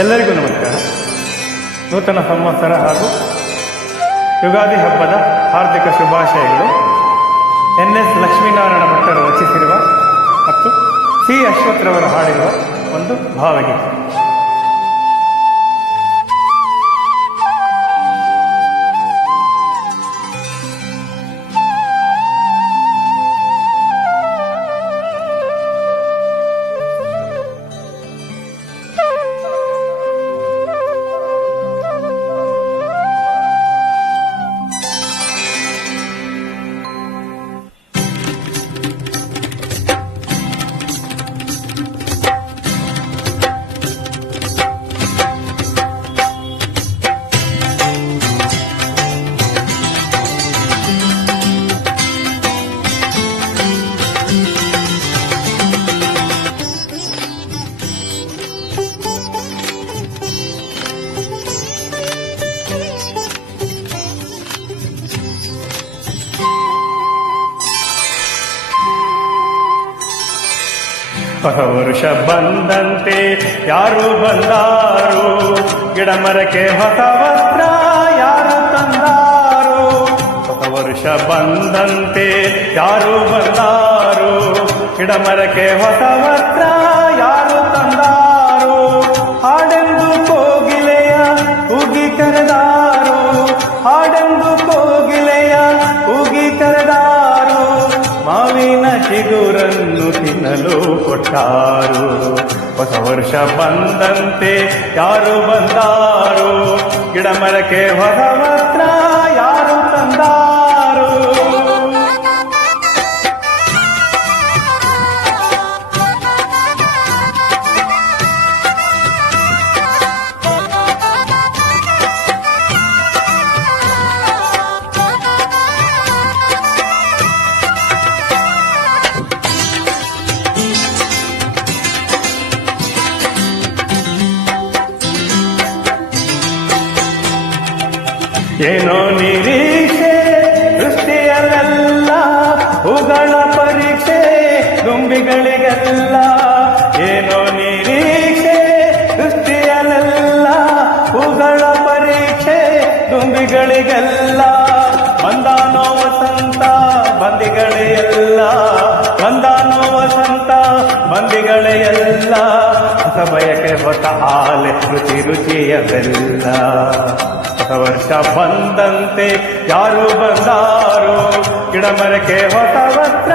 ಎಲ್ಲರಿಗೂ ನಮಸ್ಕಾರ. ನೂತನ ಸಂವತ್ಸರ ಹಾಗೂ ಯುಗಾದಿ ಹಬ್ಬದ ಹಾರ್ದಿಕ ಶುಭಾಶಯಗಳು. ಎನ್.ಎಸ್. ಲಕ್ಷ್ಮೀನಾರಾಯಣ ಭಟ್ಟರು ರಚಿಸಿರುವ ಮತ್ತು ಸಿ. ಅಶ್ವಥ್ರವರು ಹಾಡಿರುವ ಒಂದು ಭಾವಗೀತೆ. ಹೊಸ ವರುಷ ಬಂದಂತೆ ಯಾರು ಬಂದಾರು, ಗಿಡ ಮರಕ್ಕೆ ಹೊಸ ವಸ್ತ್ರ ಯಾರು ತಂದಾರು. ಹೊಸ ವರುಷ ಬಂದಂತೆ ಯಾರು ಬಂದಾರು, ಗಿಡ ಮರಕ್ಕೆ ಹೊಸ ವಸ್ತ್ರ ಯಾರು ತಂದಾರು. ಹಾಡೆಂದು ಕೋಗಿಲೆಯ ಕೂಗಿ ಕರೆದಾರು, ಹಾಡೆಂದು ಕೋಗಿಲೆಯ ಕೂಗಿ ಕರೆದಾರು. ಮಾವಿನ ಚಿಗುರನ್ನು ತಿನ್ನಲು ಕೊಟ್ಟಾರು. ಹೊಸ ವರ್ಷ ಬಂದಂತೆ ಯಾರು ಬಂದಾರು, ಗಿಡ ಮರಕ್ಕೆ ಹೊಸ ವಸ್ತ್ರ ಯಾರು ತಂದಾರು. ಏನೋ ನಿರೀಕ್ಷೆ ಸೃಷ್ಟಿಯಲ್ಲೆಲ್ಲ, ಹೂಗಳ ಪರೀಕ್ಷೆ ದುಂಬಿಗಳಿಗೆಲ್ಲ. ಏನೋ ನಿರೀಕ್ಷೆ ಸೃಷ್ಟಿಯಲ್ಲೆಲ್ಲ, ಹೂಗಳ ಪರೀಕ್ಷೆ ದುಂಬಿಗಳಿಗೆಲ್ಲ. ಬಂದಾನೋ ವಸಂತ ಬಂದಿಗಳೇ ಎಲ್ಲ, ಬಂದಾನೋ ವಸಂತ ಬಂದಿಗಳೇ ಎಲ್ಲ. ಹೊಸ ಬಯಕೆ ಹೊಸ ಹಾಲೆ ರುಚಿ ರುಚಿಯ ಬೆಲ್ಲ. ಹೊಸ ವರ್ಷ ಬಂದಂತೆ ಯಾರು ಬಂದಾರು, ಗಿಡ ಮರಕ್ಕೆ ಹೊಸ ವಸ್ತ್ರ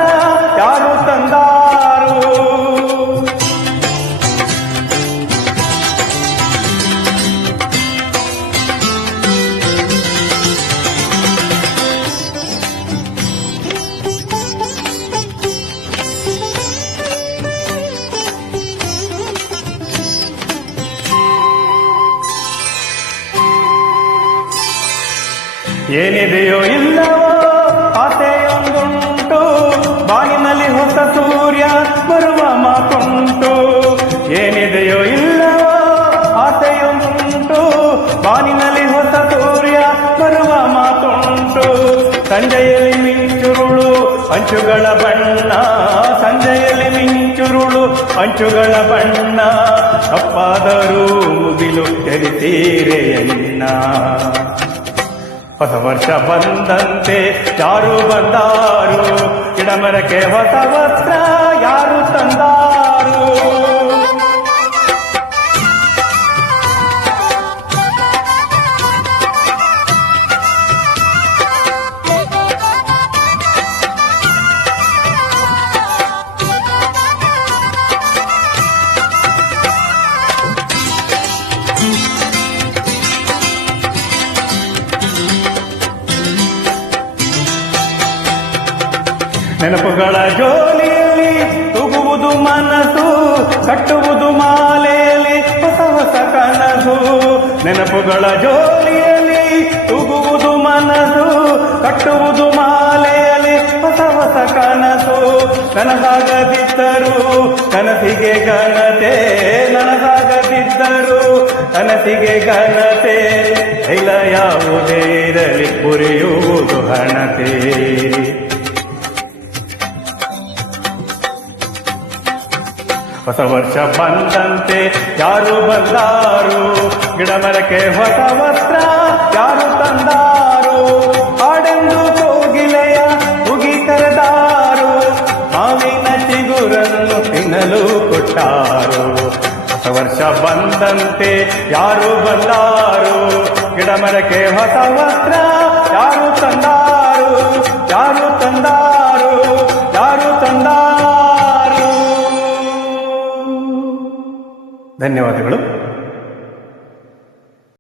ಯಾರು ತಂದಾರು. ಏನಿದೆಯೋ ಇಲ್ಲವೋ ಆಸೆಯೊಂದುಂಟು, ಬಾಗಿನಲ್ಲಿ ಹೊಸ ಸೂರ್ಯ ಬರುವ ಮಾತುಂಟು. ಏನಿದೆಯೋ ಇಲ್ಲವೋ ಆಸೆಯೊಂದುಂಟು, ಬಾಗಿನಲ್ಲಿ ಹೊಸ ಸೂರ್ಯ ಬರುವ ಮಾತುಂಟು. ಸಂಜೆಯಲ್ಲಿ ಮಿಂಚುರುಳು ಅಂಚುಗಳ ಬಣ್ಣ, ಸಂಜೆಯಲ್ಲಿ ಮಿಂಚುರುಳು ಅಂಚುಗಳ ಬಣ್ಣ. ತಪ್ಪಾದರೂ ಮುಗಿಲು ತೆರಿತೀರೆಯನ್ನ. ಹೊಸ ವರ್ಷ ಬಂದಂತೆ ಯಾರು ಬಂದಾರು, ಗಿಡ ಮರಕ್ಕೆ ಹೊಸ ವಸ್ತ್ರ ಯಾರು ತಂದಾರು. ನೆನಪುಗಳ ಜೋಲಿಯಲ್ಲಿ ತೂಗುವುದು ಮನಸ್ಸು, ಕಟ್ಟುವುದು ಮಾಲೆಯಲ್ಲಿ ಹೊಸ ಹೊಸ ಕನಸು. ನೆನಪುಗಳ ಜೋಲಿಯಲ್ಲಿ ತೂಗುವುದು ಮನಸ್ಸು, ಕಟ್ಟುವುದು ಮಾಲೆಯಲ್ಲಿ ಹೊಸ ಹೊಸ ಕನಸು. ನನಸಾಗದಿದ್ದರು ಕನಸಿಗೆ ಘನತೆ, ನನಸಾಗದಿದ್ದರು ಕನಸಿಗೆ ಘನತೆ. ತೈಲ ಯಾವುದೇ ಇರಲಿ ಪುರಿಯುವುದು ಹಣತೆ. ಹೊಸ ವರ್ಷ ಬಂದಂತೆ ಯಾರು ಬಂದಾರು, ಗಿಡ ಮರಕ್ಕೆ ಹೊಸ ವಸ್ತ್ರ ಯಾರು ತಂದಾರು, ಹಾಡೆಂದು ಕೋಗಿಲೆಯ ಉಗಿ ಕರೆದಾರು, ಮಾವಿನ ಚಿಗುರನ್ನು ತಿನ್ನಲು ಕೊಟ್ಟಾರು. ಹೊಸ ವರ್ಷ ಬಂದಂತೆ ಯಾರು ಬಂದಾರು, ಗಿಡ ಮರಕ್ಕೆ ಹೊಸ ವಸ್ತ್ರ ಯಾರು ತಂದಾರು, ಯಾರು ತಂದಾರು, ಯಾರು ತಂದಾರು. ಧನ್ಯವಾದಗಳು.